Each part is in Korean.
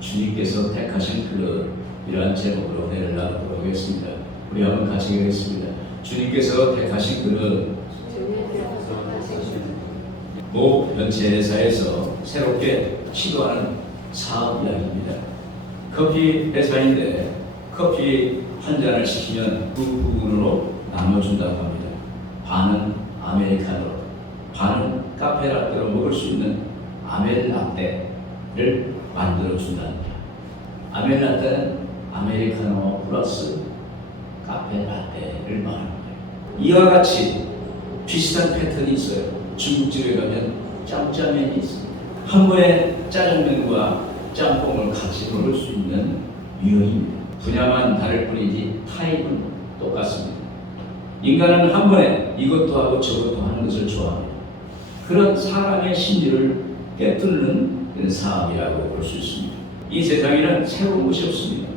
주님께서 택하신 그릇이라는 제목으로 회를 나누도록 하겠습니다. 우리 한번 같이 읽겠습니다. 주님께서 택하신 그릇. 모 변체회사에서 새롭게 시도하는 사업 이야기입니다. 커피 회사인데 커피 한 잔을 시키면 두 부분으로 나눠준다고 합니다. 반은 아메리카노, 반은 카페라떼로 먹을 수 있는 아멜라떼를 만들어준답니다. 아멜라떼는 아메리카노 플러스 카페라떼를 말하는 거예요. 이와 같이 비슷한 패턴이 있어요. 중국집에 가면 짬짜면이 있습니다. 한 번에 짜장면과 짬뽕을 같이 먹을 수 있는 유형입니다. 분야만 다를 뿐이지 타입은 똑같습니다. 인간은 한 번에 이것도 하고 저것도 하는 것을 좋아합니다. 그런 사람의 심리를 깨뚫는 그런 사업이라고 볼 수 있습니다. 이 세상에는 새로운 것이 없습니다.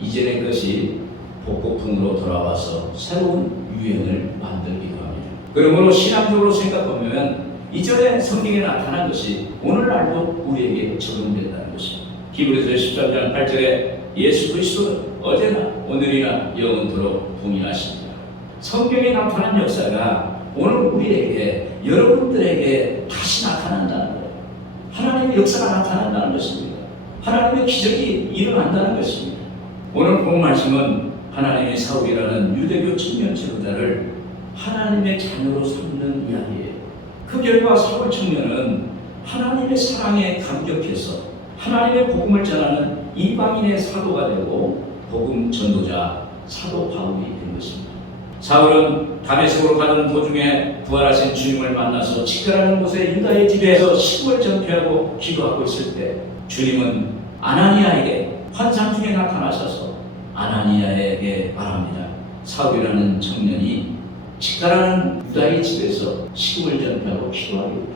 이전의 것이 복고풍으로 돌아와서 새로운 유행을 만들기도 합니다. 그러므로 신앙적으로 생각하면 이전에 성경에 나타난 것이 오늘날도 우리에게 적용된다는 것입니다. 히브리서 13장 8절에 예수 그리스도는 어제나 오늘이나 영원토록 동일하십니다. 성경에 나타난 역사가 오늘 우리에게, 여러분들에게 다시 나타난다는 거예요. 하나님의 역사가 나타난다는 것입니다. 하나님의 기적이 일어난다는 것입니다. 오늘 본 말씀은 하나님의 사울이라는 유대교 청년 지도자를 하나님의 자녀로 삼는 이야기예요. 그 결과 사울 청년은 하나님의 사랑에 감격해서 하나님의 복음을 전하는 이방인의 사도가 되고 복음 전도자 사도 바울이 된 것입니다. 사울은 다메섹으로 가던 도중에 부활하신 주님을 만나서 직결하는 곳에 유다의 집에서 식을 전폐하고 기도하고 있을 때 주님은 아나니아에게 환상 중에 나타나셔서 아나니아에게 말합니다. 사울이라는 청년이 직결하는 유다의 집에서 식을 전폐하고 기도하고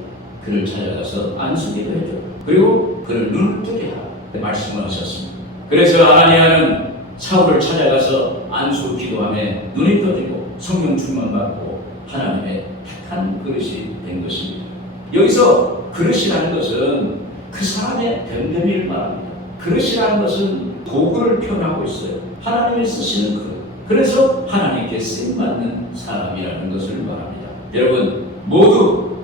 그를 찾아가서 안수기도 해줘. 그리고 그를 눈을 뜨게 하라 말씀을 하셨습니다. 그래서 아나니아는 사울을 찾아가서 안수 기도함에 눈이 떠지고 성령 충만받고 하나님의 택한 그릇이 된 것입니다. 여기서 그릇이라는 것은 그 사람의 됨됨이를 말합니다. 그릇이라는 것은 도구를 표현하고 있어요. 하나님이 쓰시는 그릇. 그래서 하나님께 쓰임받는 사람이라는 것을 말합니다. 여러분 모두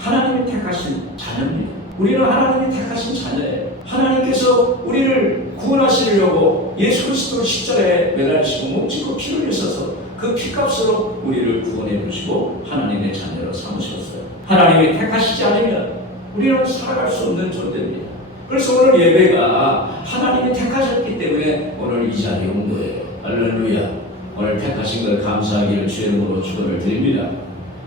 하나님이 택하신 자녀입니다. 우리는 하나님이 택하신 자녀예요. 하나님께서 우리를 구원하시려고 예수 그리스도를 십자가에 매달리시고 몸짓고 피를 흘리셔서 그 피값으로 우리를 구원해 주시고 하나님의 자녀로 삼으셨어요. 하나님이 택하시지 않으면 우리는 살아갈 수 없는 존재입니다. 그래서 오늘 예배가 하나님이 택하셨기 때문에 오늘 이 자리에 온 거예요. 할렐루야. 오늘 택하신 걸 감사하기를 주의 이름으로 축원을 드립니다.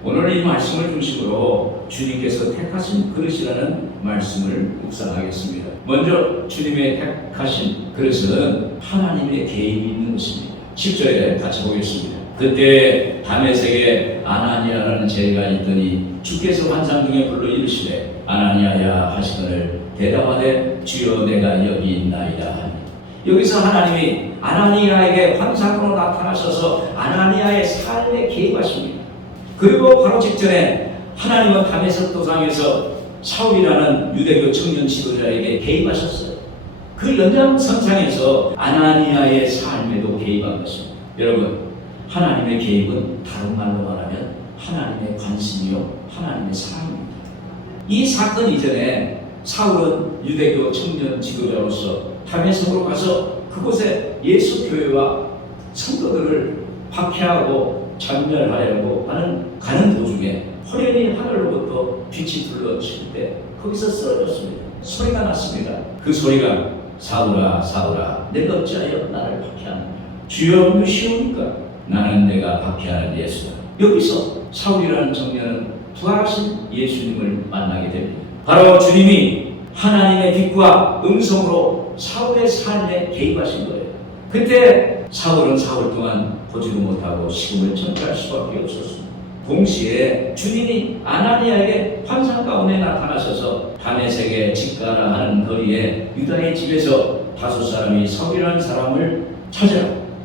오늘 이 말씀을 중심으로 주님께서 택하신 그릇이라는 말씀을 묵상하겠습니다. 먼저 주님의 택하신 그릇은 하나님의 개입이 있는 것입니다. 10절에 같이 보겠습니다. 그때 다메섹에 아나니아라는 제가 있더니 주께서 환상 중에 불러 이르시되 아나니아야 하시거늘 대답하되 주여 내가 여기 있나이다 하니. 여기서 하나님이 아나니아에게 환상으로 나타나셔서 아나니아의 삶에 개입하십니다. 그리고 바로 직전에 하나님은 다메섹 도상에서 사울이라는 유대교 청년 지도자에게 개입하셨어요. 그 연장선상에서 아나니아의 삶에도 개입한 것입니다. 여러분, 하나님의 개입은 다른 말로 말하면 하나님의 관심이요 하나님의 사랑입니다. 이 사건 이전에 사울은 유대교 청년 지도자로서 다메섹으로 가서 그곳에 예수 교회와 성도들을 박해하고 전멸하려고 가는 도중에 호련히 하늘로부터 빛이 둘러칠 때 거기서 쓰러졌습니다. 소리가 났습니다. 그 소리가 사울아 사울아 내가 어찌하여 나를 박해하느냐. 주여 무시오니까 나는 내가 박해하는 예수다. 여기서 사울이라는 청년은 부활하신 예수님을 만나게 됩니다. 바로 주님이 하나님의 빛과 음성으로 사울의 삶에 개입하신 거예요. 그때 사울은 사흘 동안 보지도 못하고 식음을 전폐할 수밖에 없었습니다. 동시에 주님이 아나니아에게 환상 가운데 나타나셔서 다메섹에 직가라 하는 거리에 유다의 집에서 5사람이 사울이라는 사람을 찾아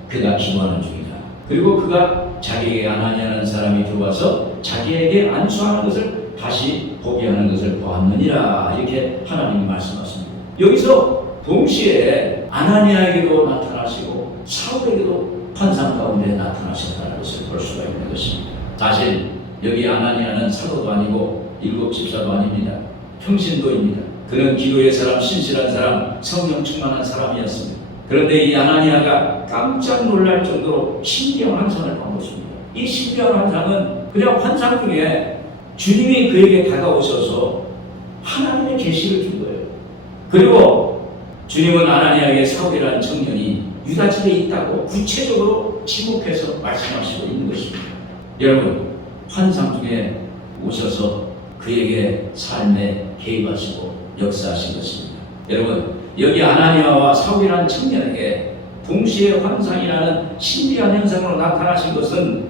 그가 기도하는 중이다. 그리고 그가 자기에게 아나니아라는 사람이 들어와서 자기에게 안수하는 것을 다시 보게 하는 것을 보았느니라 이렇게 하나님이 말씀하십니다. 여기서 동시에 아나니아에게도 나타나시고 사울에게도 환상 가운데 나타나셨다는 것을 볼 수가 있는 것입니다. 사실 여기 아나니아는 사도도 아니고 일곱 집사도 아닙니다. 평신도입니다. 그는 기도의 사람, 신실한 사람, 성령 충만한 사람이었습니다. 그런데 이 아나니아가 깜짝 놀랄 정도로 신비한 환상을 본 것입니다. 이 신비한 환상은 그냥 환상 중에 주님이 그에게 다가오셔서 하나님의 계시를 준 거예요. 그리고 주님은 아나니아에게 사울이라는 청년이 유다 집에 있다고 구체적으로 지목해서 말씀하시고 있는 것입니다. 여러분, 환상 중에 오셔서 그에게 삶에 개입하시고 역사하신 것입니다. 여러분, 여기 아나니아와 사울이라는 청년에게 동시에 환상이라는 신비한 현상으로 나타나신 것은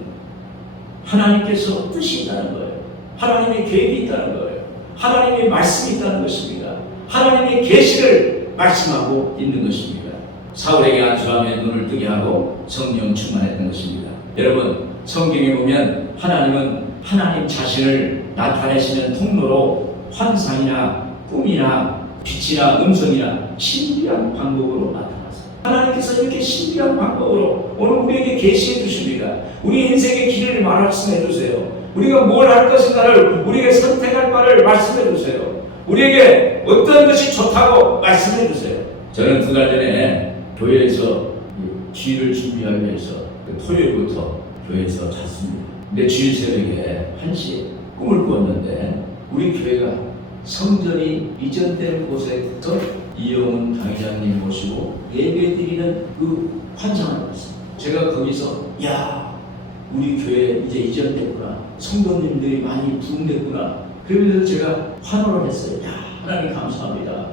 하나님께서 뜻이 있다는 거예요. 하나님의 계획이 있다는 거예요. 하나님의 말씀이 있다는 것입니다. 하나님의 계시를 말씀하고 있는 것입니다. 사울에게 안수하며 눈을 뜨게 하고 성령 충만했던 것입니다. 여러분, 성경에 보면 하나님은 하나님 자신을 나타내시는 통로로 환상이나 꿈이나 빛이나 음성이나 신비한 방법으로 나타났어요. 하나님께서 이렇게 신비한 방법으로 오늘 우리에게 계시해 주십니다. 우리 인생의 길을 말씀해 주세요. 우리가 뭘 할 것인가를, 우리에게 선택할 바를 말씀해 주세요. 우리에게 어떤 것이 좋다고 말씀해 주세요. 저는 2달 전에 교회에서 주일을 준비하기 위해서 토요일부터 교회에서 잤습니다. 근데 주일 새벽에 1시에 꿈을 꾸었는데 우리 교회가 성전이 이전된 곳에서 이영훈 강의장님 모시고 예배드리는 그 환상을 봤습니다. 제가 거기서 우리 교회 이제 이전됐구나, 성도님들이 많이 부흥됐구나, 그러면서 제가 환호를 했어요. 하나님 감사합니다.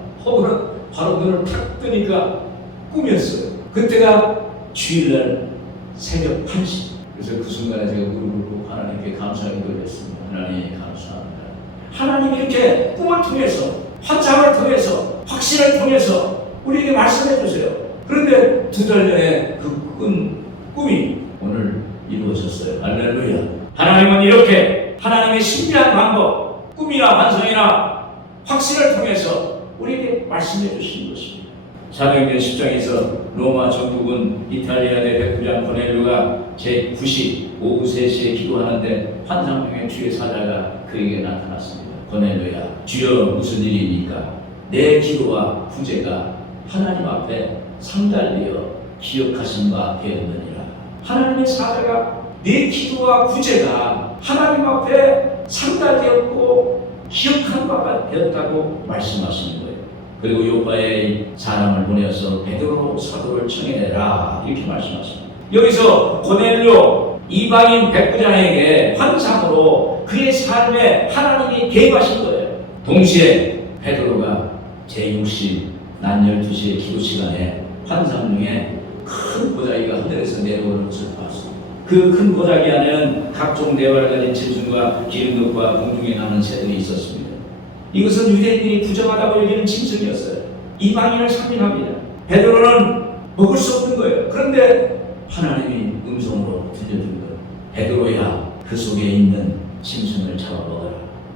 바로 눈을 탁 뜨니까 꿈이었어요. 그때가 주일날 새벽 1시. 그래서 그 순간에 제가 무릎을 꿇고 하나님께 감사의 기도를 했습니다. 하나님 감사합니다. 하나님이 이렇게 꿈을 통해서, 환상을 통해서, 확신을 통해서 우리에게 말씀해 주세요. 그런데 2달 전에 그 꿈이 오늘 이루어졌어요. 할렐루야. 하나님은 이렇게 하나님의 신비한 방법, 꿈이나 환상이나 확신을 통해서 우리에게 말씀해 주시는 것입니다. 사도행전 10장에서 로마 정부군 이탈리아대 백부장 고넬료가 제9시 오후 3시에 기도하는데 환상 중에 주의 사자가 그에게 나타났습니다. 고넬료야, 주여 무슨 일입니까? 내 기도와 구제가 하나님 앞에 상달되어 기억하신 바 되었느니라. 하나님의 사자가 내 기도와 구제가 하나님 앞에 상달되었고 기억한 바가 되었다고 말씀하시는 거예요. 그리고 요파에 사람을 보내서 베드로 사도를 청해내라 이렇게 말씀하십니다. 여기서 고넬료 이방인 백부장에게 환상으로 그의 삶에 하나님이 개입하신 거예요. 동시에 베드로가 제6시 낮 12시의 기도 시간에 환상 중에 큰 보자기가 하늘에서 내려오는 것을 봤습니다. 그 큰 보자기 안에는 각종 네발 가진 짐승과 기름덕과 공중에 나는 새들이 있었습니다. 이것은 유대인들이 부정하다고 여기는 짐승이었어요. 이방인을 상징합니다. 베드로는 먹을 수 없는 거예요. 그런데 하나님이 음성으로 들려준 거예요. 베드로야, 그 속에 있는 짐승을 잡아 먹어라.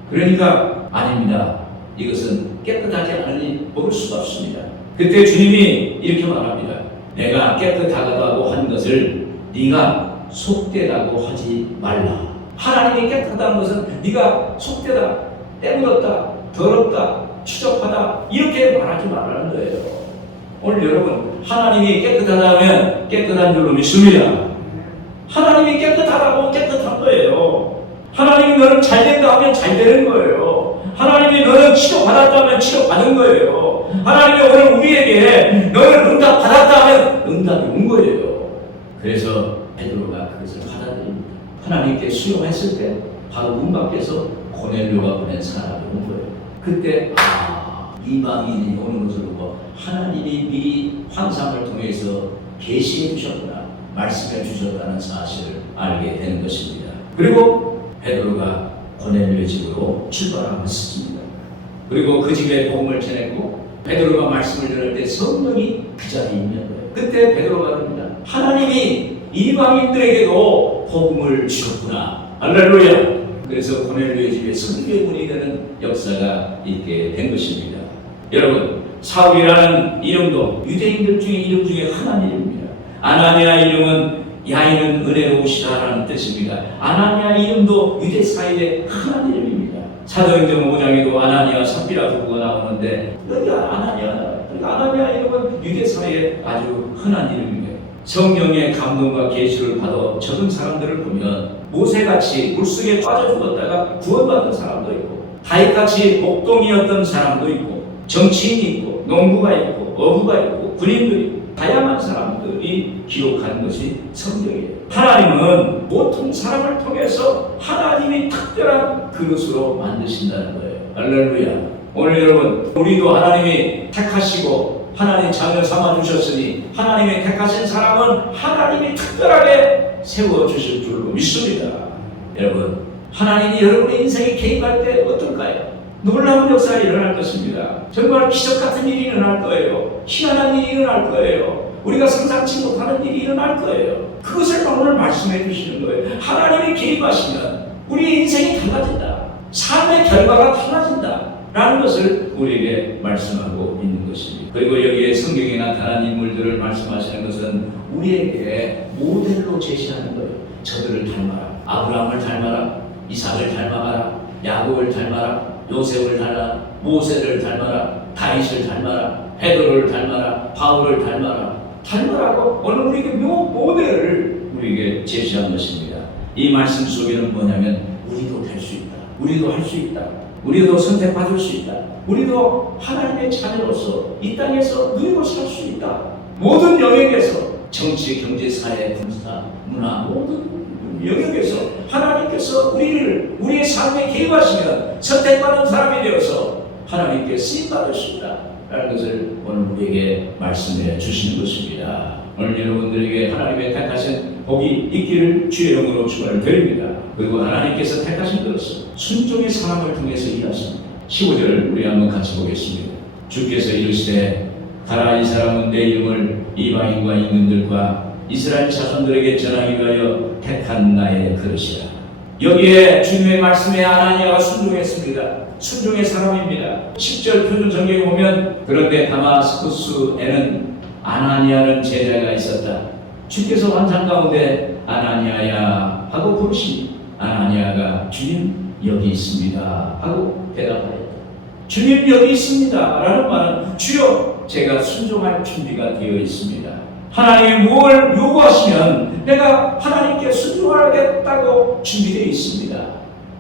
그러니까 아닙니다. 이것은 깨끗하지 않으니 먹을 수가 없습니다. 그때 주님이 이렇게 말합니다. 내가 깨끗하다고 한 것을 네가 속되다고 하지 말라. 하나님이 깨끗하다는 것은 네가 속되다, 때묻었다, 더럽다, 추접하다 이렇게 말하지 말라는 거예요. 오늘 여러분, 하나님이 깨끗하다 하면 깨끗한 줄로 믿습니다. 하나님이 깨끗하다고 깨끗한 거예요. 하나님이 너는 잘된다 하면 잘 되는 거예요. 하나님이 너는 치료받았다 하면 치료받은 거예요. 하나님이 오늘 우리에게 너는 응답 받았다 하면 응답이 온 거예요. 그래서 베드로가 그것을 받아들입니다. 하나님께 수용했을 때 바로 문 밖에서 고넬료가 보낸 사람이 온 거예요. 그때 이방인이 오는 것을 보고 하나님이 미리 환상을 통해서 계시해 주셨구나, 말씀해 주셨다는 사실을 알게 되는 것입니다. 그리고 베드로가 고넬료의 집으로 출발했습니다. 그리고 그 집에 복음을 전했고 베드로가 말씀을 전할 때 성령이 그 자리에 있는 거예요. 그때 베드로가 그럽니다. 하나님이 이방인들에게도 복음을 주셨구나. 할렐루야. 그래서 고넬료의 집에 선교의 문이 되는 역사가 있게 된 것입니다. 여러분, 사울이라는 이름도 유대인들 중에 이름 중에 흔한 이름입니다. 아나니아 이름은 야인은 은혜로우시다라는 뜻입니다. 아나니아 이름도 유대 사이에 흔한 이름입니다. 사도행전 5장에도 아나니아 삽비라 부부가 나오는데 여기 아나니아 이름은 유대 사이에 아주 흔한 이름입니다. 성령의 감동과 계시를 받아 적은 사람들을 보면 모세같이 물속에 빠져 죽었다가 구원받은 사람도 있고 다윗같이 목동이었던 사람도 있고 정치인이 있고 농부가 있고 어부가 있고 군인들이 있고 다양한 사람들이 기록한 것이 성경이에요. 하나님은 보통 사람을 통해서 하나님이 특별한 그릇으로 만드신다는 거예요. 할렐루야. 오늘 여러분 우리도 하나님이 택하시고 하나님 자녀 삼아주셨으니 하나님이 택하신 사람은 하나님이 특별하게 세워주실 줄로 믿습니다. 여러분 하나님이 여러분의 인생에 개입할 때 어떨까요? 놀라운 역사가 일어날 것입니다. 정말 기적 같은 일이 일어날 거예요. 희한한 일이 일어날 거예요. 우리가 상상치 못하는 일이 일어날 거예요. 그것을 오늘 말씀해 주시는 거예요. 하나님이 개입하시면 우리의 인생이 달라진다. 삶의 결과가 달라진다. 라는 것을 우리에게 말씀하고 있는 것입니다. 그리고 여기에 성경에 나타난 인물들을 말씀하시는 것은 우리에게 모델로 제시하는 거예요. 저들을 닮아라. 아브라함을 닮아라. 이삭을 닮아라. 야곱을 닮아라. 요셉을 닮아라. 모세를 닮아라. 다윗을 닮아라. 베드로를 닮아라. 바울을 닮아라고 오늘 우리에게 모델을 우리에게 제시한 것입니다. 이 말씀 속에는 뭐냐면 우리도 될 수 있다. 우리도 할 수 있다. 우리도 선택받을 수 있다. 우리도 하나님의 자녀로서 이 땅에서 누리고 살 수 있다. 모든 영역에서 정치, 경제, 사회, 군사, 문화 모든 영역에서 하나님께서 우리의 삶에 개입하시면 선택받은 사람이 되어서 하나님께 쓰임받을 수 있다 라는 것을 오늘 우리에게 말씀해 주시는 것입니다. 오늘 여러분들에게 하나님의 택하신 복이 있기를 주의 이름으로 축원을 드립니다. 그리고 하나님께서 택하신 것은 순종의 사람을 통해서 일하십니다. 15절 우리 한번 같이 보겠습니다. 주께서 이르시되 가라, 이 사람은 내 이름을 이방인과 임금들과 이스라엘 자손들에게 전하기 위하여 택한 나의 그릇이라. 여기에 주님의 말씀에 아나니아가 순종했습니다. 순종의 사람입니다. 10절 표준 성경에 보면 그런데 다마스쿠스에는 아나니아는 제자가 있었다. 주께서 환상 가운데 아나니아야 하고 부르시니 아나니아가 주님 여기 있습니다 하고 대답하였다. 주님 여기 있습니다 라는 말은 주여 제가 순종할 준비가 되어 있습니다. 하나님이 무엇을 요구하시면 내가 하나님께 순종하겠다고 준비되어 있습니다.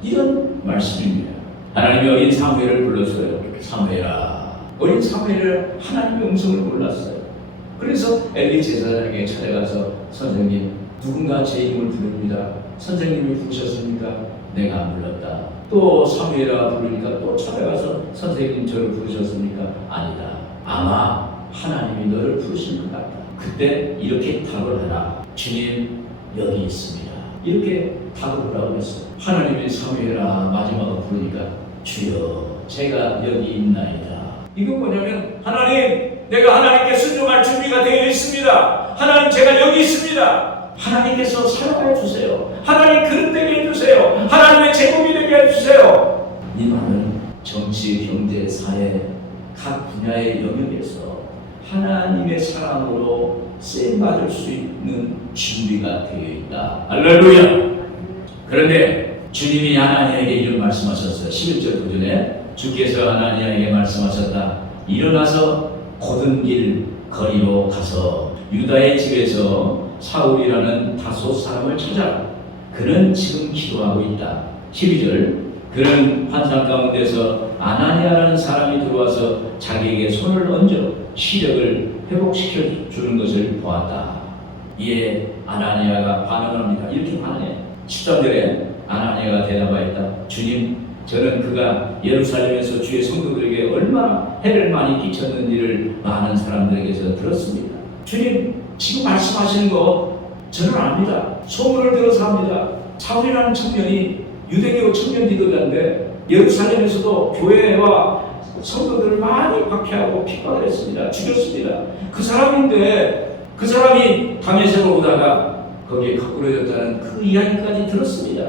이런 말씀입니다. 하나님이 어린 사무엘을 불렀어요. 사무엘아. 어린 사무엘을 하나님의 음성을 몰랐어요. 그래서 엘리 제사장에게 찾아가서 선생님 누군가 제 이름을 부릅니다. 선생님이 부르셨습니까? 내가 안 불렀다. 또 사무엘아 부르니까 또 찾아가서 선생님 저를 부르셨습니까? 아니다. 아마 하나님이 너를 부르신 것 같다. 그때 이렇게 답을 하라. 주님 여기 있습니다. 이렇게 답을 하라고 했어요. 하나님의 사무엘아 마지막으로 부르니까 주여 제가 여기 있나이다. 이건 뭐냐면 하나님 내가 하나님께 순종할 준비가 되어 있습니다. 하나님 제가 여기 있습니다. 하나님께서 사용해 주세요. 하나님 그릇되게 해주세요. 하나님의 제국이 되게 해주세요. 이 말은 정치, 경제, 사회 각 분야의 영역에서 하나님의 사람으로 쓰임받을 수 있는 준비가 되어 있다. 할렐루야. 그런데 주님이 아나니아에게 이런 말씀하셨어요. 11절 도전에 주께서 아나니아에게 말씀하셨다. 일어나서 곧은 길 거리로 가서 유다의 집에서 사울이라는 다소 사람을 찾아라. 그는 지금 기도하고 있다. 12절 그는 환상 가운데서 아나니아라는 사람이 들어와서 자기에게 손을 얹어 시력을 회복시켜 주는 것을 보았다. 이에 아나니아가 반응합니다. 이렇게 반응해. 13절에 아나니아가 대답하였다. 주님, 저는 그가 예루살렘에서 주의 성도들에게 얼마나 해를 많이 끼쳤는지를 많은 사람들에게서 들었습니다. 주님, 지금 말씀하시는 거 저는 압니다. 소문을 들어서 합니다. 사울이라는 청년이 유대교 청년 지도자인데 예루살렘에서도 교회와 성도들을 많이 박해하고 핍박을 했습니다. 죽였습니다. 그 사람인데 그 사람이 다메섹으로 오다가 거기에 거꾸로졌다는 그 이야기까지 들었습니다.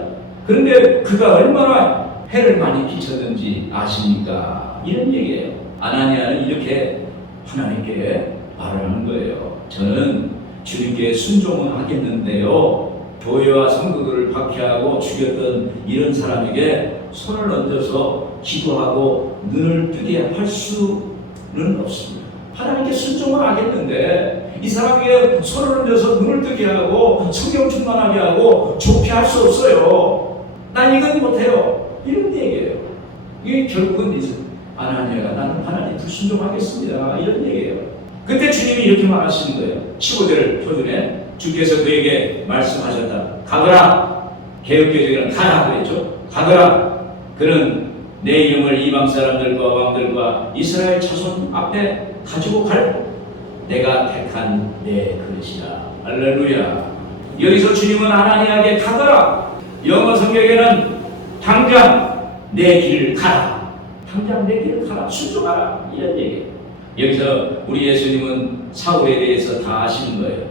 그런데 그가 얼마나 해를 많이 끼쳤는지 아십니까? 이런 얘기예요. 아나니아는 이렇게 하나님께 말을 하는 거예요. 저는 주님께 순종은 하겠는데요, 교회와 성도들을 박해하고 죽였던 이런 사람에게 손을 얹어서 기도하고 눈을 뜨게 할 수는 없습니다. 하나님께 순종을 하겠는데 이 사람에게 손을 얹어서 눈을 뜨게 하고 성경 충만하게 하고 좋게 할 수 없어요. 난 이건 못해요. 이런 얘기예요. 이게 결국은 아나니아가 나는 하나님 불순종하겠습니다, 이런 얘기예요. 그때 주님이 이렇게 말하시는 거예요. 15절 표준에 주께서 그에게 말씀하셨다. 가거라. 개역개정에는 가라 그랬죠. 가거라. 그는 내 이름을 이방 사람들과 왕들과 이스라엘 자손 앞에 가지고 갈 내가 택한 내 그릇이라. 할렐루야. 여기서 주님은 아나니아에게 가거라. 영어 성경에는 당장 내 길을 가라. 당장 내 길을 가라. 순종하라. 이런 얘기예요. 여기서 우리 예수님은 사울에 대해서 다 아시는 거예요.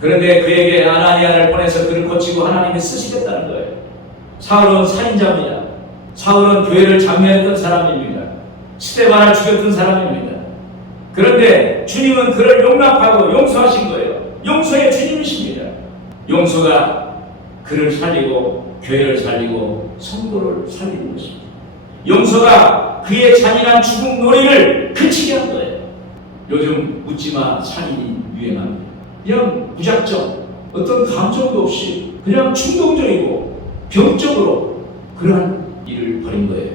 그런데 그에게 아나니아를 보내서 그를 고치고 하나님이 쓰시겠다는 거예요. 사울은 살인자입니다. 사울은 교회를 장려했던 사람입니다. 스데반을 죽였던 사람입니다. 그런데 주님은 그를 용납하고 용서하신 거예요. 용서의 주님이십니다. 용서가 그를 살리고 교회를 살리고 성도를 살리는 것입니다. 용서가 그의 잔인한 죽음 놀이를 그치게 한 거예요. 요즘 묻지마 살인이 유행합니다. 그냥 무작정 어떤 감정도 없이 그냥 충동적이고 병적으로 그러한 일을 벌인 거예요.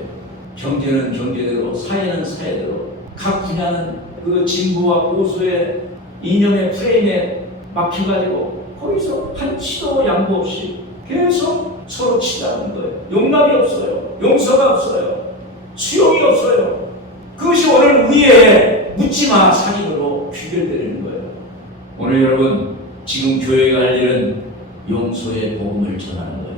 경제는 경제대로, 사회는 사회대로, 각 분야는 그 진보와 보수의 이념의 프레임에 막혀가지고 거기서 한치도 양보 없이 계속 서로 치닫는 거예요. 용납이 없어요. 용서가 없어요. 수용이 없어요. 그것이 오늘 우리의 묻지마 살인으로 귀결되는 거예요. 오늘 여러분, 지금 교회가 할 일은 용서의 복음을 전하는 거예요.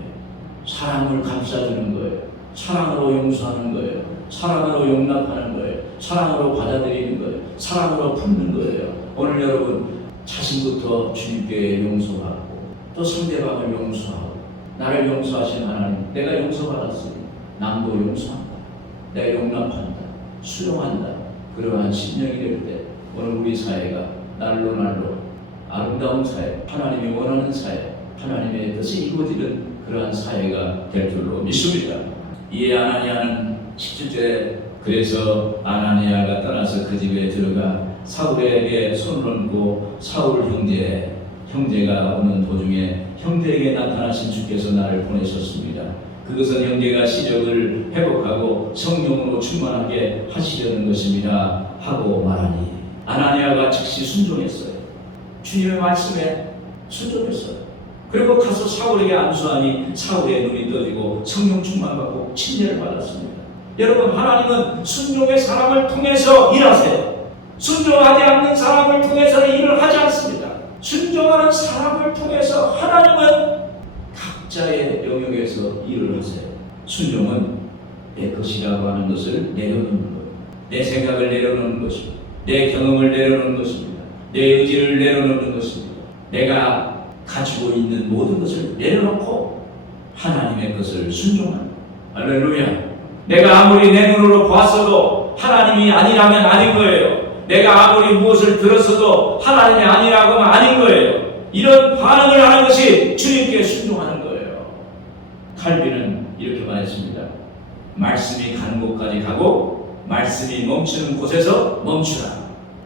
사랑을 감싸주는 거예요. 사랑으로 용서하는 거예요. 사랑으로 용납하는 거예요. 사랑으로 받아들이는 거예요. 사랑으로 품는 거예요. 오늘 여러분, 자신부터 주님께 용서하고 또 상대방을 용서하고 나를 용서하신 하나님, 내가 용서받았으니 남도 용서한다. 내가 용납한다. 수용한다. 그러한 심령이 될 때 오늘 우리 사회가 날로 날로 아름다운 사회, 하나님이 원하는 사회, 하나님의 뜻이 이루어지는 그러한 사회가 될 줄로 믿습니다. 이에 아나니아는 17절에 그래서 아나니아가 떠나서 그 집에 들어가 사울에게 손을 얹고 사울 형제가 오는 도중에 형제에게 나타나신 주께서 나를 보내셨습니다. 그것은 형제가 시력을 회복하고 성령으로 충만하게 하시려는 것입니다 하고 말하니 아나니아가 즉시 순종했어요. 주님의 말씀에 순종했어요. 그리고 가서 사울에게 안수하니 사울의 눈이 떠지고 성령 충만받고 침례를 받았습니다. 여러분, 하나님은 순종의 사람을 통해서 일하세요. 순종하지 않는 사람을 통해서 일을 하지 않습니다. 순종하는 사람을 통해서 하나님은 각자의 영역에서 일을 하세요. 순종은 내 것이라고 하는 것을 내려놓는 거예요. 내 생각을 내려놓는 것입니다. 내 경험을 내려놓는 것입니다. 내 의지를 내려놓는 것입니다. 내가 가지고 있는 모든 것을 내려놓고 하나님의 것을 순종하는 거예요. 할렐루야. 내가 아무리 내 눈으로 봤어도 하나님이 아니라면 아닌 거예요. 내가 아무리 무엇을 들었어도 하나님이 아니라고 하면 아닌 거예요. 이런 반응을 하는 것이 주님께 순종하는 거예요. 칼빈은 이렇게 말했습니다. 말씀이 가는 곳까지 가고 말씀이 멈추는 곳에서 멈추라.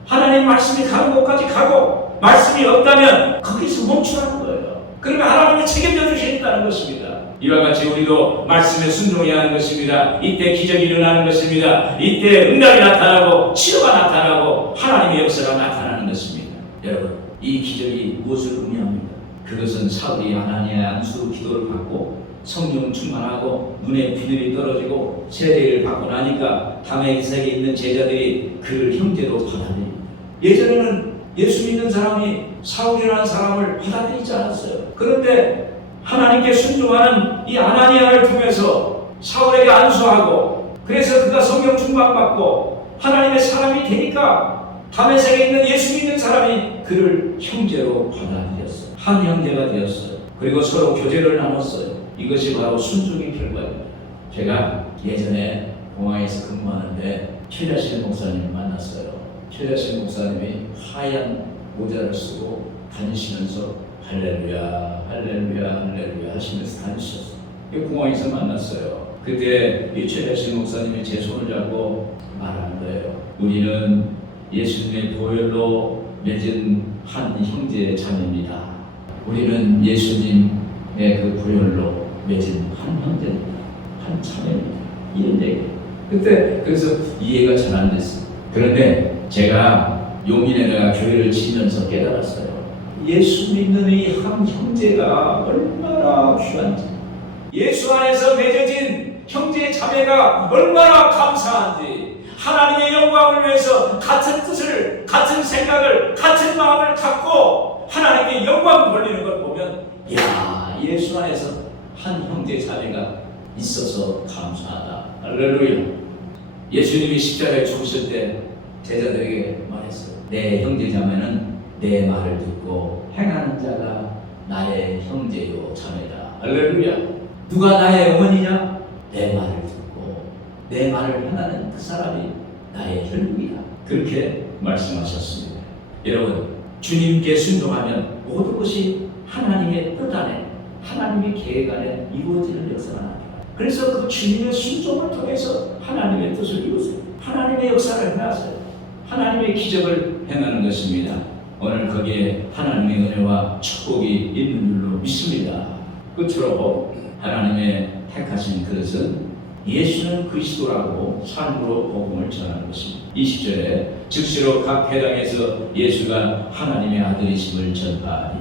하나님 말씀이 가는 곳까지 가고 말씀이 없다면 거기서 멈추라는 거예요. 그러면 하나님이 책임져 주시겠다는 것입니다. 이와 같이 우리도 말씀에 순종해야 하는 것입니다. 이때 기적이 일어나는 것입니다. 이때 응답이 나타나고 치료가 나타나고 하나님의 역사가 나타나는 것입니다. 여러분, 이 기적이 무엇을 의미합니까? 그것은 사울이 아나니아의 안수 기도를 받고 성령 충만하고 눈에 비늘이 떨어지고 세례를 받고 나니까 다메섹에 있는 제자들이 그를 형제로 받아들입니다. 예전에는 예수 믿는 사람이 사울이라는 사람을 받아들이지 않았어요. 그런데 하나님께 순종하는 이 아나니아를 통해서 사울에게 안수하고 그래서 그가 성령 충만받고 하나님의 사람이 되니까 다메섹에 있는 예수 믿는 사람이 그를 형제로 받아들였어요. 한 형제가 되었어요. 그리고 서로 교제를 나눴어요. 이것이 바로 순종의 결과입니다. 제가 예전에 공항에서 근무하는데 최자실 목사님을 만났어요. 최자실 목사님이 하얀 모자를 쓰고 다니시면서 할렐루야 할렐루야 할렐루야 하시면서 다니셨어요. 공항에서 만났어요. 그때 이 최자실 목사님이 제 손을 잡고 말하는 거예요. 우리는 예수님의 보혈로 맺은 한 형제 자매입니다. 우리는 예수님의 그 보혈로 맺은 한 형제입니다. 한 자매입니다. 이런 얘기. 그때 그래서 이해가 잘 안 됐어요. 그런데 제가 용인에 내가 교회를 지면서 깨달았어요. 예수 믿는 이 한 형제가 얼마나 귀한지, 예수 안에서 맺어진 형제 자매가 얼마나 감사한지, 하나님의 영광을 위해서 같은 뜻을, 같은 생각을, 같은 마음을 갖고 하나님의 영광 돌리는 걸 보면, 야, 예수 안에서 한 형제 자매가 있어서 감사하다. 할렐루야. 예수님이 십자가에 죽으실 때 제자들에게 말했어요. 내 형제 자매는 내 말을 듣고 행하는 자가 나의 형제요 자매다. 할렐루야. 누가 나의 어머니냐? 내 말을 듣고 내 말을 행하는 그 사람이 나의 혈육이다. 그렇게 말씀하셨습니다. 여러분, 주님께 순종하면 모든 것이 하나님의 뜻 안에, 하나님의 계획 안에 이루어지는 역사가 나옵니다. 그래서 그 주님의 순종을 통해서 하나님의 뜻을 이루세요. 하나님의 역사를 행하세요. 하나님의 기적을 행하는 것입니다. 오늘 거기에 하나님의 은혜와 축복이 있는 줄로 믿습니다. 끝으로 하나님의 택하신 그릇은 예수는 그리스도라고 삶으로 복음을 전하는 것입니다. 20절에 즉시로 각 회당에서 예수가 하나님의 아들이심을 전파하니,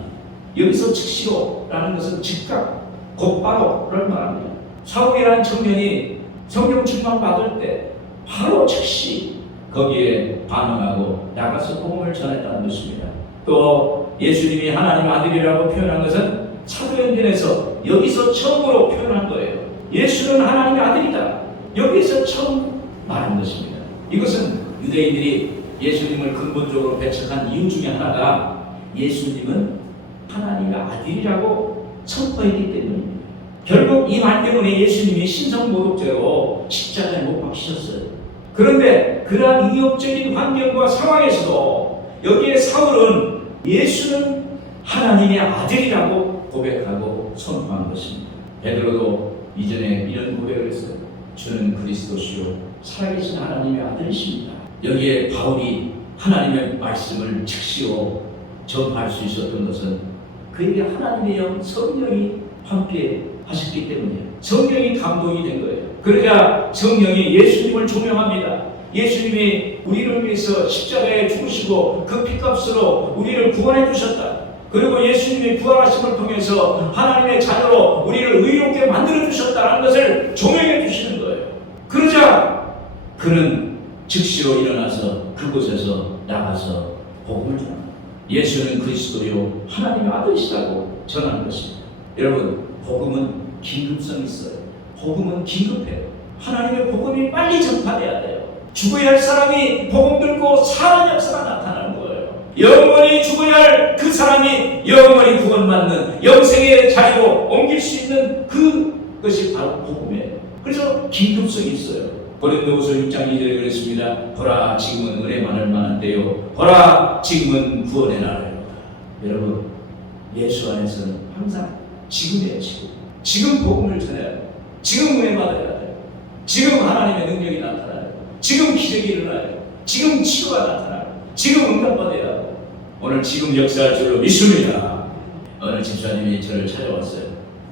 여기서 즉시로라는 것은 즉각, 곧바로를 말합니다. 사울이라는 청년이 성령 충만 받을 때 바로 즉시 거기에 반응하고 나가서 복음을 전했다는 것입니다. 또 예수님이 하나님 아들이라고 표현한 것은 사도행전에서 여기서 처음으로 표현한 거예요. 예수는 하나님의 아들이다. 여기서 처음 말한 것입니다. 이것은 유대인들이 예수님을 근본적으로 배척한 이유 중에 하나가 예수님은 하나님의 아들이라고 선포했기 때문입니다. 결국 이 말 때문에 예수님이 신성모독죄로 십자가에 못 박히셨어요. 그런데 그러한 위협적인 환경과 상황에서도 여기에 사울은 예수는 하나님의 아들이라고 고백하고 선포한 것입니다. 베드로도 이전에 이런 고백을 했어요. 주는 그리스도시요 살아계신 하나님의 아들이십니다. 여기에 바울이 하나님의 말씀을 즉시로 전파할 수 있었던 것은 그에게 하나님의 성령이 함께 하셨기 때문이에요. 성령이 감동이 된 거예요. 그러자 성령이 예수님을 조명합니다. 예수님이 우리를 위해서 십자가에 죽으시고 그 피값으로 우리를 구원해 주셨다. 그리고 예수님이 부활하심을 통해서 하나님의 자녀로 우리를 의롭게 만들어 주셨다는 것을 조명해 주시는 거예요. 그러자 그는 즉시로 일어나서 그곳에서 나가서 복음을 전합니다. 예수는 그리스도요 하나님의 아들이시라고 전하는 것입니다. 여러분, 복음은 긴급성이 있어요. 복음은 긴급해요. 하나님의 복음이 빨리 전파돼야 돼요. 죽어야 할 사람이 복음 들고 사는 역사가 나타나는 거예요. 영원히 죽어야 할 그 사람이 영원히 구원받는 영생의 자리로 옮길 수 있는 그것이 바로 복음이에요. 그래서 긴급성이 있어요. 고린도후서 6장 2절에 그랬습니다. 보라, 지금은 은혜만을 만한 때요, 보라, 지금은 구원의 날이로다. 여러분, 예수 안에서는 항상 지금이에요. 지금 복음을 전해야 돼요. 지금 은혜 받아야 돼요. 지금 하나님의 능력이 나타나요. 지금 기적이 일어나요. 지금 치유가 나타나요. 지금 응답받아야 돼요. 오늘 지금 역사할 줄로 믿습니다. 어느 집사님이 저를 찾아왔어요.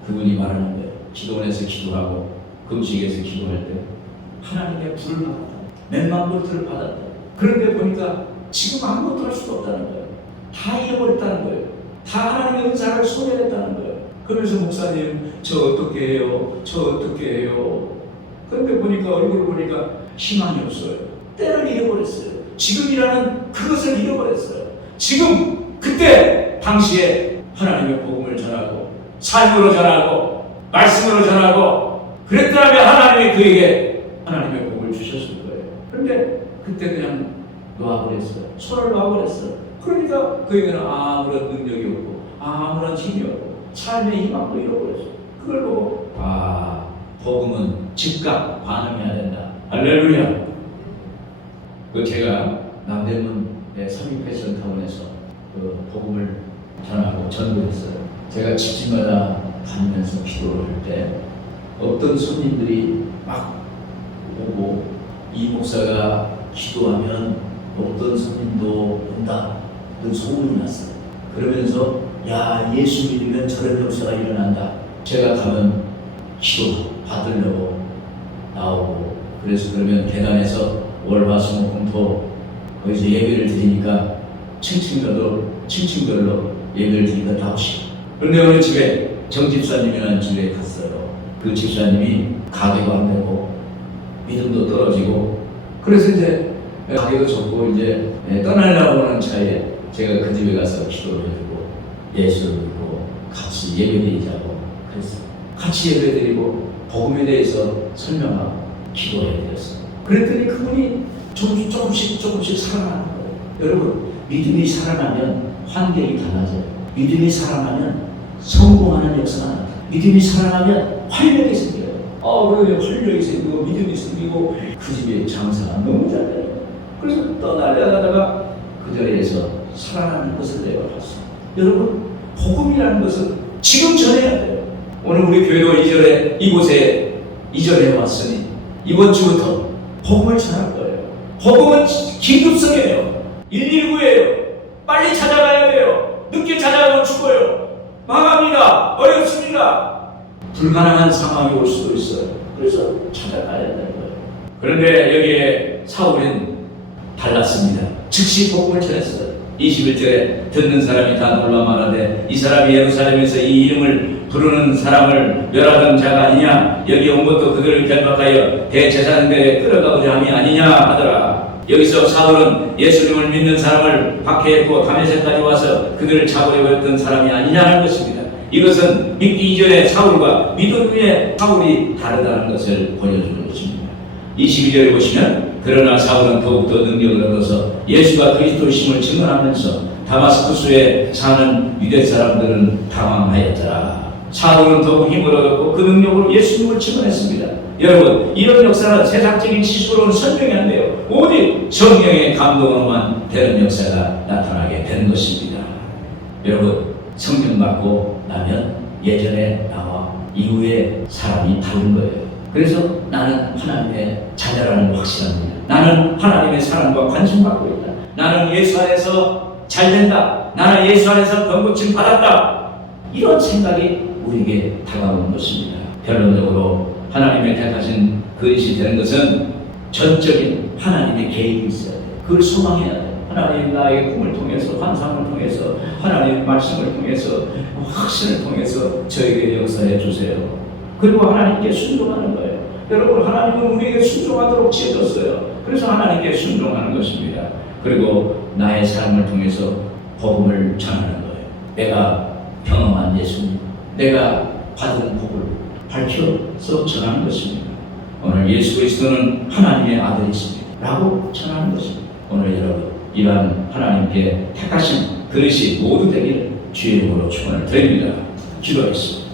그분이 말하는 거예요. 기도원에서 기도하고 금식에서 기도할 때 하나님의 불을 받았다. 몇만 볼트를 받았다. 그런데 보니까 지금 아무것도 할 수가 없다는 거예요. 다 잃어버렸다는 거예요. 다 하나님의 은사를 소멸했다는 거예요. 그래서 목사님, 저 어떻게 해요? 저 어떻게 해요? 그런데 보니까 얼굴을 보니까 희망이 없어요. 때를 잃어버렸어요. 지금이라는 그것을 잃어버렸어요. 지금 그때 당시에 하나님의 복음을 전하고 삶으로 전하고 말씀으로 전하고 그랬더라면 하나님이 그에게 하나님의 복을 주셨을 거예요. 그런데 그때 그냥 놓아버렸어요. 손을 놓아버렸어요. 그러니까 그에게는 아무런 능력이 없고 아무런 힘이 없고 삶의 희망도 잃어버렸어요. 그걸 보고 복음은 즉각 반응해야 된다. 할렐루야. 제가 남대문에 삼위패션 타운에서 복음을 전하고 전도했어요. 제가 집집마다 다니면서 기도를 할 때 어떤 손님들이 막 오고 이 목사가 기도하면 어떤 손님도 온다. 그런 소문이 났어요. 그러면서 야, 예수 믿으면 저런 역사가 일어난다. 제가 가면 기도 받으려고 나오고, 그래서 그러면 계단에서 월화수목금토 거기서 예배를 드리니까 층층별로 예배를 드리니까 나오시고. 그런데 어느 집에 정 집사님이라는 집에 갔어요. 그 집사님이 가게도 안 되고 믿음도 떨어지고, 그래서 이제 가게도 접고 이제 떠나려고 하는 차에 제가 그 집에 가서 기도를 해주고 예수를 믿고 같이 예배드리자고 그랬어요. 같이 예배드리고 복음에 대해서 설명하고 기도해드렸어요. 그랬더니 그분이 조금씩 살아나는 거예요. 여러분, 믿음이 살아나면 환경이 달라져요. 믿음이 살아나면 성공하는 역사가 나타나요. 믿음이 살아나면 활력이 생겨요. 그래, 활력이 생기고 믿음이 생기고 그 집에 장사가 너무 잘 돼요. 그래서 떠나려다가 그 자리에서 살아나는 것을 내가 봤어요. 여러분, 복음이라는 것은 지금 전해야 돼요. 오늘 우리 교회도 이곳에 이전해 왔으니 이번 주부터 복음을 전할 거예요. 복음은 긴급성이에요. 119예요. 빨리 찾아가야 돼요. 늦게 찾아가면 죽어요. 망합니다. 어렵습니다. 불가능한 상황이 올 수도 있어요. 그래서 찾아가야 되는 거예요. 그런데 여기에 사울은 달랐습니다. 즉시 복음을 전했어요. 21절에 듣는 사람이 다 놀라 말하되 이 사람이 예루살렘에서 이 이름을 부르는 사람을 멸하던 자가 아니냐, 여기 온 것도 그들을 결박하여 대제사장들에 끌어가고자 함이 아니냐 하더라. 여기서 사울은 예수님을 믿는 사람을 박해했고 다메섹까지 와서 그들을 잡으려고 했던 사람이 아니냐 하는 것입니다. 이것은 믿기 이전의 사울과 믿음 후의 사울이 다르다는 것을 보여주는 것입니다. 22절에 보시면 그러나 사울은 더욱더 능력을 얻어서 예수가 그리스도심을 증언하면서 다마스쿠스에 사는 유대 사람들은 당황하였더라. 사울은 더욱 힘을 얻었고 그 능력으로 예수님을 증언했습니다. 여러분, 이런 역사는 세상적인 지식으로는 설명이 안 돼요. 오직 성령의 감동으로만 되는 역사가 나타나게 되는 것입니다. 여러분, 성령 받고 나면 예전에 나와 이후에 사람이 다른 거예요. 그래서 나는 하나님의 자녀라는 확신합니다. 나는 하나님의 사랑과 관심받고 있다. 나는 예수 안에서 잘 된다. 나는 예수 안에서 병고침 받았다. 이런 생각이 우리에게 다가오는 것입니다. 결론적으로 하나님의 택하신 그릇이 되는 것은 전적인 하나님의 계획이 있어야 돼요. 그걸 소망해야 돼요. 하나님 나의 꿈을 통해서, 환상을 통해서, 하나님의 말씀을 통해서, 확신을 통해서 저에게 역사해 주세요. 그리고 하나님께 순종하는 거예요. 여러분, 하나님은 우리에게 순종하도록 지어줬어요. 그래서 하나님께 순종하는 것입니다. 그리고 나의 삶을 통해서 복음을 전하는 거예요. 내가 경험한 예수님, 내가 받은 복을 밝혀서 전하는 것입니다. 오늘 예수 그리스도는 하나님의 아들이십니다 라고 전하는 것입니다. 오늘 여러분, 이러한 하나님께 택하신 그릇이 모두 되기를 주의 이름으로 축원을 드립니다. 기도하겠습니다.